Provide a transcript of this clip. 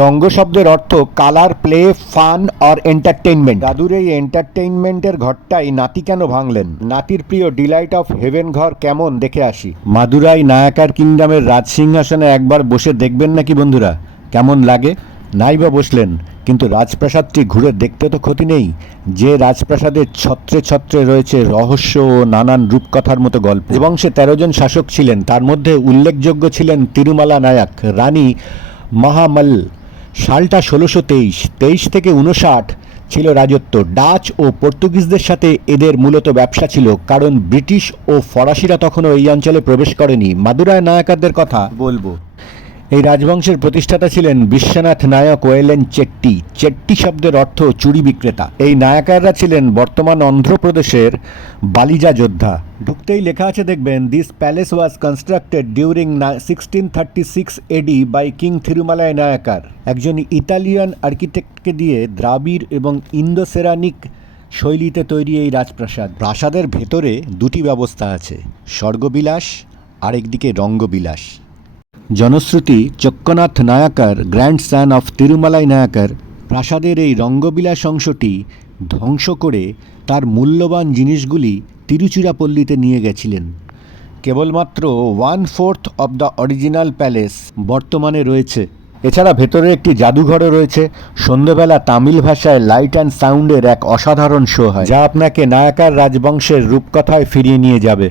রঙ্গ শব্দের অর্থ colour, play, fun or entertainment. দাদুর এই এন্টারটেইনমেন্টের ঘরটাই নাতি কেন ভাঙলেন? নাতির প্রিয় ডিলাইট অফ হেভেন ঘর কেমন দেখে আসি। মাদুরাই নায়াকার কিংডমের রাজসিংহাসনে একবার বসে দেখবেন নাকি বন্ধুরা, কেমন লাগে? নাই বা বসলেন, কিন্তু রাজপ্রাসাদটি ঘুরে দেখতে তো ক্ষতি নেই। যে রাজপ্রাসাদের ছত্রে ছত্রে রয়েছে রহস্য ও নানান রূপকথার মতো গল্প। বংশে 13 জন শাসক ছিলেন, তার মধ্যে উল্লেখযোগ্য ছিলেন তিরুমালা নায়াক, রানী মহামল। সালটা 1623। 23 থেকে 59 ছিল রাজত্ব। ডাচ ও পর্তুগিজদের সাথে এদের মূলত ব্যবসা ছিল, কারণ ব্রিটিশ ও ফরাসিরা তখনও এই অঞ্চলে প্রবেশ করেনি। মাদুরাই নায়াকারদের কথা বলবো। এই রাজবংশের প্রতিষ্ঠাতা ছিলেন বিশ্বনাথ নায়ক ওয়েলেন চেট্টি। চেট্টি শব্দের অর্থ চুরি বিক্রেতা। এই নায়াকাররা ছিলেন বর্তমান অন্ধ্রপ্রদেশের বালিজা যোদ্ধা। ঢুকতেই লেখা আছে দেখবেন, this palace was constructed during 1636 AD by King Thirumalai Nayakar. একজন ইতালিয়ান আর্কিটেক্টকে দিয়ে দ্রাবিড় এবং ইন্দো সেরানিক শৈলীতে তৈরি এই রাজপ্রাসাদ। প্রাসাদের ভেতরে দুটি ব্যবস্থা আছে, স্বর্গবিলাস আর একদিকে রঙ্গবিলাস। জনশ্রুতি, চক্রনাথ নায়াকার, গ্র্যান্ডসন অফ তিরুমালাই নায়াকার, প্রাসাদের এই রঙ্গবিলাস অংশটি ধ্বংস করে তার মূল্যবান জিনিসগুলি তিরুচিরাপল্লীতে নিয়ে গেছিলেন। কেবলমাত্র 1/4 অব দ্য অরিজিনাল প্যালেস বর্তমানে রয়েছে। এছাড়া ভেতরে একটি জাদুঘরও রয়েছে। সন্ধ্যেবেলা তামিল ভাষায় লাইট অ্যান্ড সাউন্ডের এক অসাধারণ শো হয়, যা আপনাকে নায়াকার রাজবংশের রূপকথায় ফিরিয়ে নিয়ে যাবে।